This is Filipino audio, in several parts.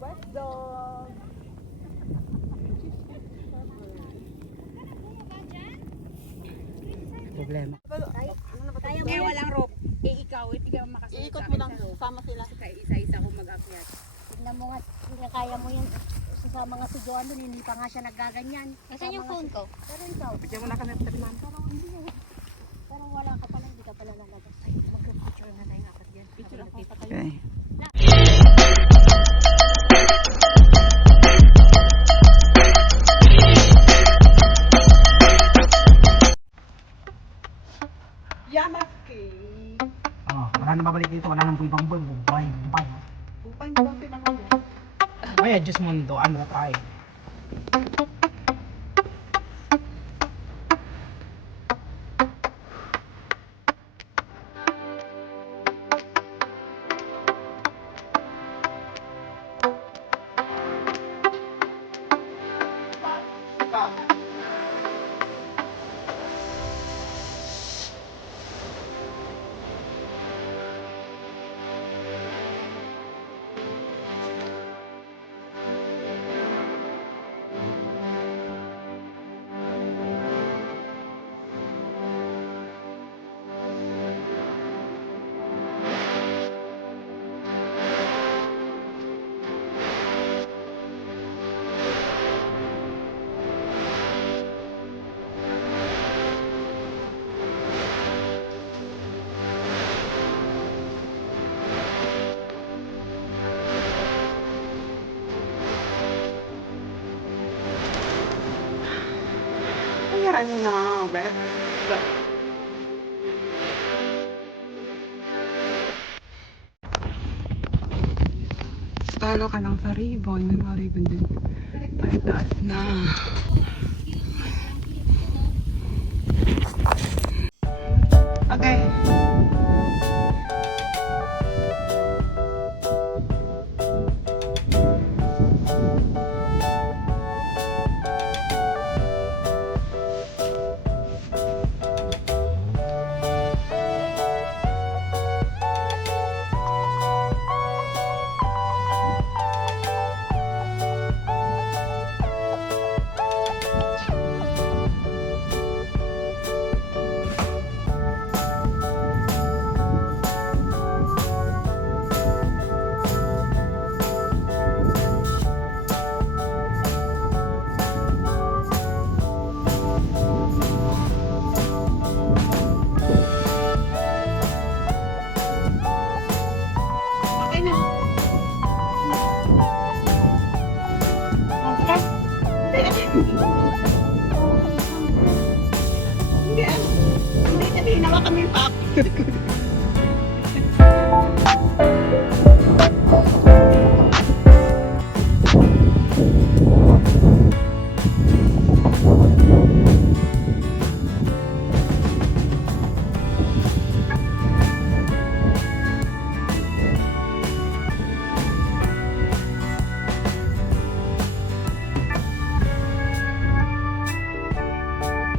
Wet dog. Problema. Kaya walang rope. Eh ikaw, hindi ka makasunod Iikot sa mo akin lang, sa rope. sama sila. Kaya isa-isa ko mag-akyat. Tignan mo nga, kaya mo yan. Sa mga si Joan doon, hindi pa nga siya naggaganyan. Nasaan yung phone ko? Pero ikaw, Bigyan mo na kami ng man. parang wala ka pala, hindi ka pala lalabas. Ay, mag-picture na tayong apat yan. Picture ako pa tayo. Okay. Yamaki. Wala na babalik dito, wala nang buhay-bambol, buhay. Upang ba pinanong mo? May adjust mundo, ano tayo. Nangyari mo na, Beth. Talo ka lang sa ribbon. May mga ribbon din. Ay, taas na. Okay. Okay na. Hindi na kami pa.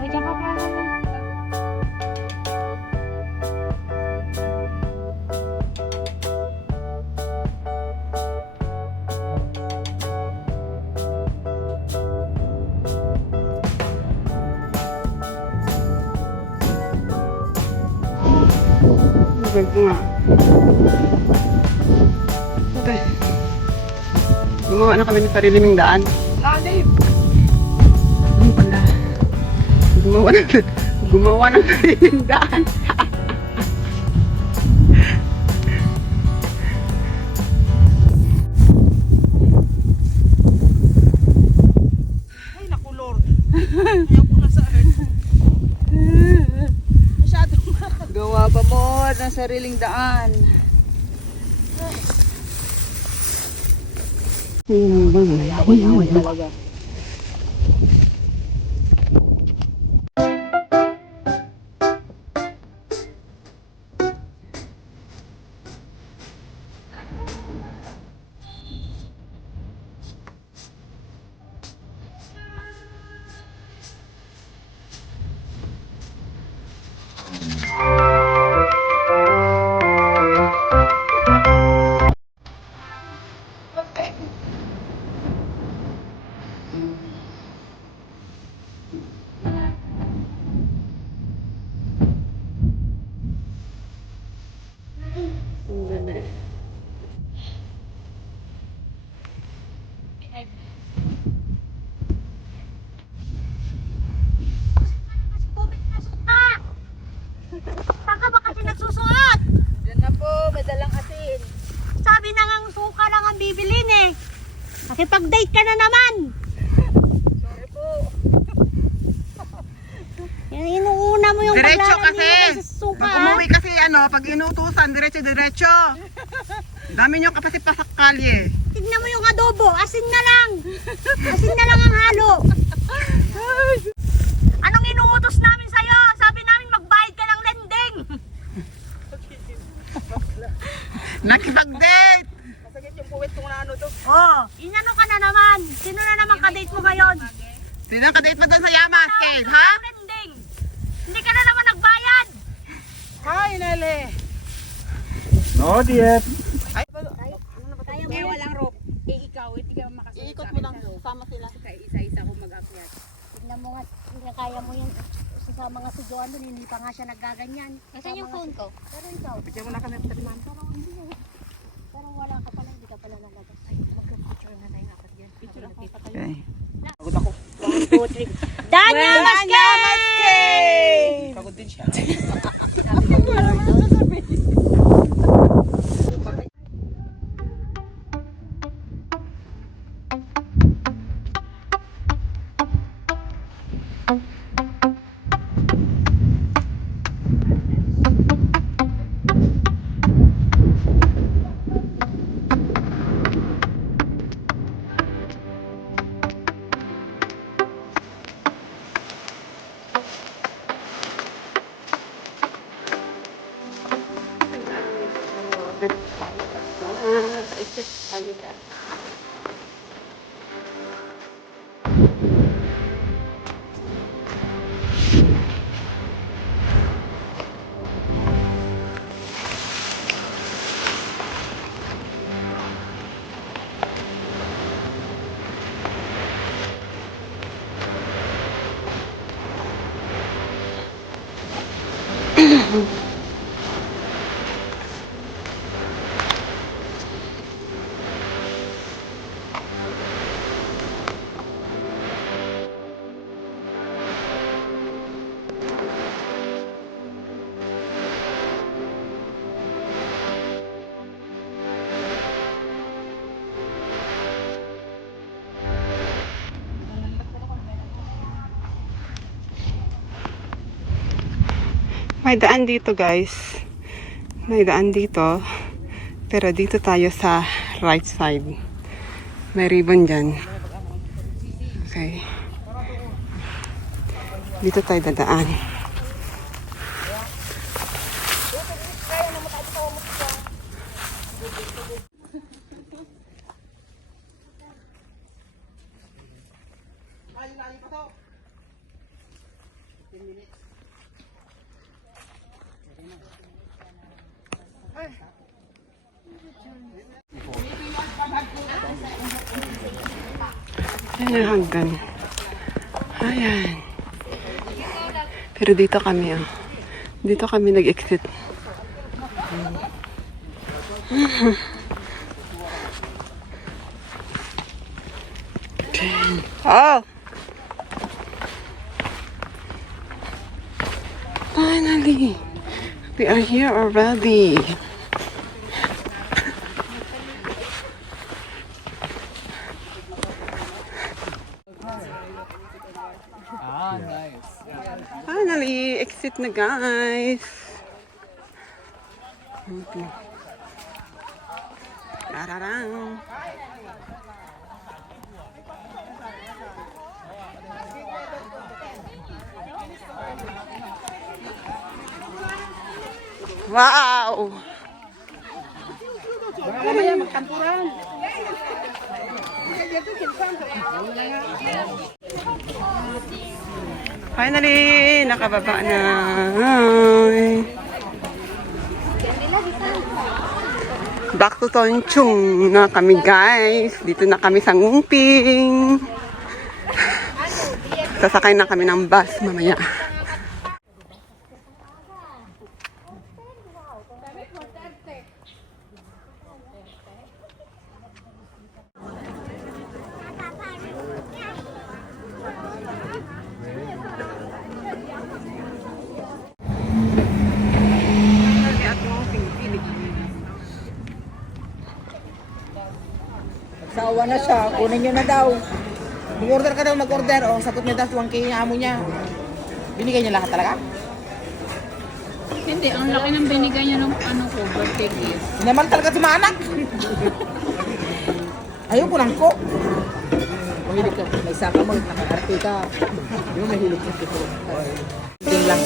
Ay, diyan ka pala. Lagay ko nga. Ate. Gumawa na kami ng sarili ng daan. Lalim! Ano pala? Gumawa ng sarili ng daan. Ay, naku Lord. Ayaw ko na sa earth. Masyadong Gawa pa mo ng sariling daan. Talaga. Nakipag-date ka na naman. Sorry po. Yan, inuuna mo yung Diretso paglalandi kasi. mo sa suka. Pag ha? umuwi kasi pag inutusan, diretso. Dami nyo kapasip pa sa kalye. Tignan mo yung adobo, asin na lang. Asin na lang ang halo. Anong inuutos namin sa'yo? Sabi namin magbayad ka ng lending. Nakipag-date! Masakit yung puwet kung ano to. Oh, inano ka na naman. Sino na naman ka-date mo ngayon? Sino ang kadate mo doon sa Yamas, Kate, ha? Ng lending. Hindi ka na naman nagbayad. Finally! No, diet. Ay, Kaya mo eh, yan. walang rope. Eh, ikaw, hindi ka makasunod Iikot sa mo akin lang, sa rope. sama sila. Kaya isa-isa ko mag-akyat. Tignan mo nga, hindi kaya mo yan. Sa mga suduan doon, hindi pa nga siya naggaganyan. Nasaan yung phone ko? Pero ikaw, Bigyan mo na kami sa liman. pero wala ka pala, hindi ka pala nalabas. Ay, mag-picture na tayo apat yan. Picture ako. Okay. Pagod ako. 1, 2, 3. Danya Maskey! Pagod din siya. May daan dito, guys. May daan dito. Pero dito tayo sa right side. May ribbon dyan. Okay. Dito tayo dadaan. Ayan ang hagdan. Ayan. Pero dito kami, dito kami nag-exit. Oh! Finally! We are here already. Finally, exit na, guys. Okay. Tararang. Wow! Mamaya magkanturan. Finally, nakababa na. Hi. Back to Tonchung na kami, guys. Dito na kami sa Nguping. Sasakay na kami ng bus mamaya. Sawa na siya, kunin niyo na daw. Mag-order ka daw, mag-order. O, sagot niya daw, 1K yung amo niya. Binigay niya lahat talaga? Hindi, ang laki ng binigay niya ng ano ko, birthday gift. Naman talaga si Manak. Ayaw ko lang ko. Mahilig ka, may saka mo, naka-arte ka. Yung mahilig ka ito. Ting lang.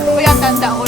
Kuya, tanda ko